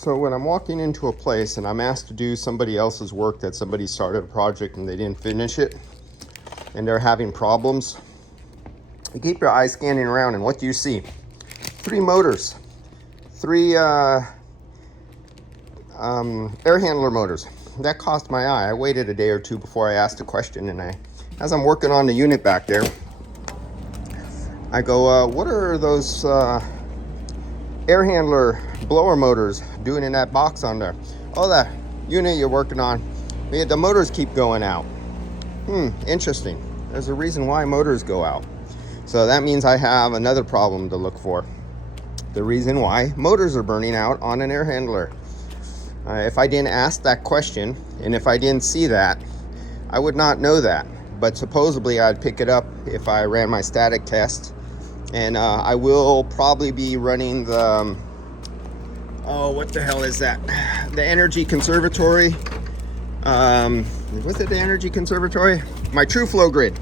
So when I'm walking into a place and I'm asked to do somebody else's work, that somebody started a project and they didn't finish it and they're having problems, you keep your eyes scanning around, and what do you see? 3 motors, 3 air handler motors. That caught my eye. I waited a day or two before I asked a question, and as I'm working on the unit back there, I go, what are those air handler blower motors doing in that box on there? Oh, that unit you're working on, the motors keep going out. Interesting. There's a reason why motors go out. So that means I have another problem to look for. The reason why motors are burning out on an air handler. If I didn't ask that question, and if I didn't see that, I would not know that. But supposedly I'd pick it up if I ran my static test. And I will probably be running the, what the hell is that? The Energy Conservatory. Was it the Energy Conservatory? My True Flow grid.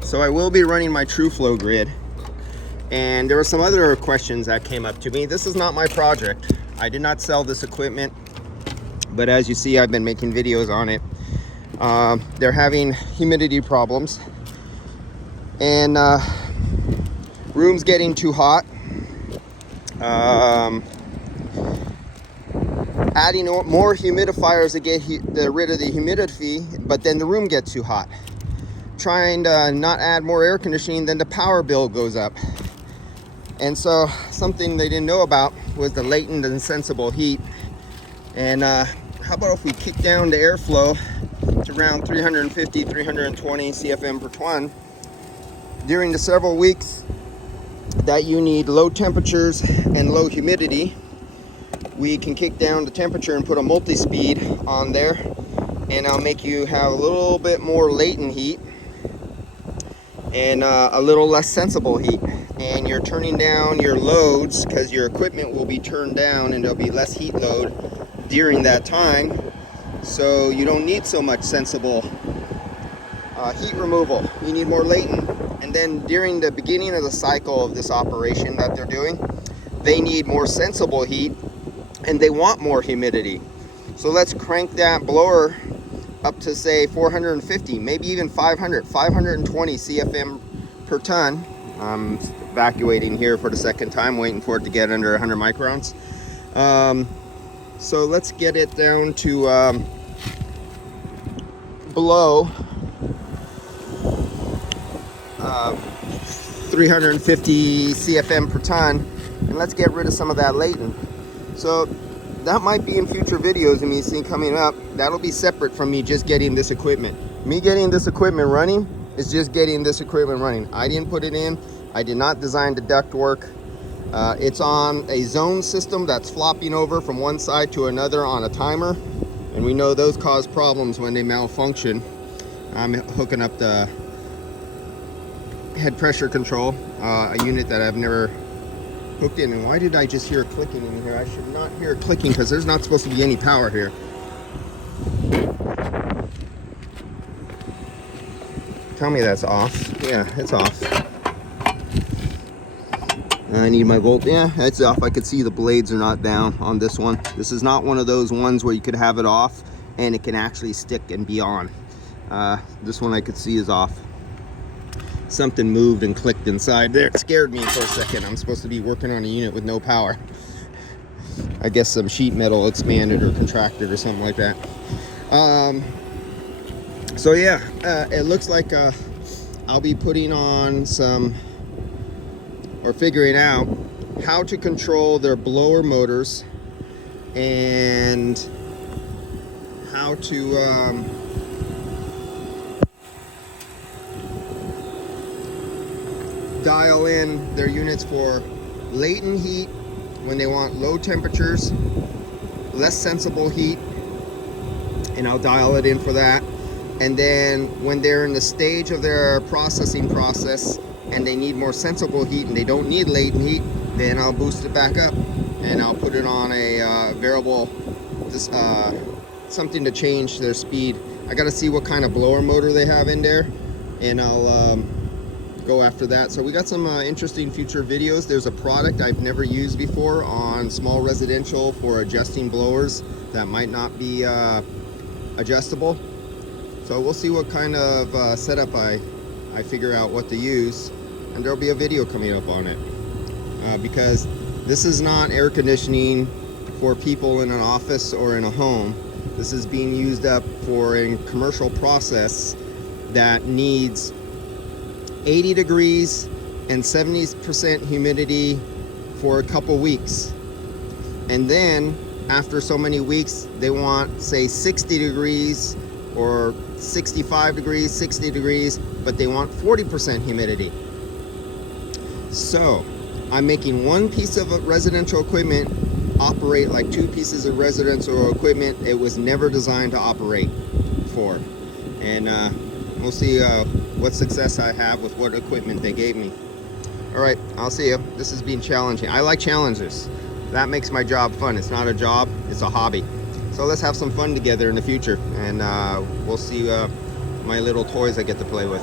So I will be running my True Flow grid. And there were some other questions that came up to me. This is not my project. I did not sell this equipment, but as you see, I've been making videos on it. They're having humidity problems, and room's getting too hot. Adding more humidifiers to get rid of the humidity, but then the room gets too hot. Trying to not add more air conditioning, then the power bill goes up. And so something they didn't know about was the latent and sensible heat. And how about if we kick down the airflow to around 350, 320 CFM per ton during the several weeks that you need low temperatures and low humidity. We can kick down the temperature and put a multi-speed on there, and I'll make you have a little bit more latent heat and a little less sensible heat. And you're turning down your loads because your equipment will be turned down and there'll be less heat load during that time. So you don't need so much sensible heat removal. You need more latent. And then during the beginning of the cycle of this operation that they're doing, they need more sensible heat and they want more humidity. So let's crank that blower up to say 450, maybe even 520 CFM per ton. I'm evacuating here for the second time, waiting for it to get under 100 microns. So let's get it down to below 350 CFM per ton, and let's get rid of some of that latent. So that might be in future videos of me seeing coming up. That'll be separate from me just getting this equipment. Me getting this equipment running is just getting this equipment running. I didn't put it in. I did not design the duct work. It's on a zone system that's flopping over from one side to another on a timer, and we know those cause problems when they malfunction. I'm hooking up the head pressure control, a unit that I've never hooked in. And why did I just hear clicking in here? I should not hear clicking because there's not supposed to be any power here. Tell me that's off. Yeah, it's off. I need my volt. Yeah, it's off. I could see the blades are not down on this one. This is not one of those ones where you could have it off and it can actually stick and be on. This one I could see is off. Something moved and clicked inside there. It scared me for a second. I'm supposed to be working on a unit with no power. I guess some sheet metal expanded or contracted or something like that. So yeah, it looks like I'll be putting on some, or figuring out how to control their blower motors and how to dial in their units for latent heat when they want low temperatures, less sensible heat, and I'll dial it in for that. And then when they're in the stage of their processing process and they need more sensible heat and they don't need latent heat, then I'll boost it back up and I'll put it on a variable, something to change their speed. I got to see what kind of blower motor they have in there, and go after that. So we got some interesting future videos. There's a product I've never used before on small residential for adjusting blowers that might not be adjustable. So we'll see what kind of setup I figure out what to use, and there'll be a video coming up on it, because this is not air conditioning for people in an office or in a home. This is being used up for a commercial process that needs 80 degrees and 70% humidity for a couple weeks, and then after so many weeks they want, say, 60 degrees or 65 degrees, 60 degrees, but they want 40% humidity. So I'm making one piece of residential equipment operate like two pieces of residential equipment it was never designed to operate for. And we'll see what success I have with what equipment they gave me. All right, I'll see you. This has been challenging. I like challenges. That makes my job fun. It's not a job, it's a hobby. So let's have some fun together in the future, and we'll see my little toys I get to play with.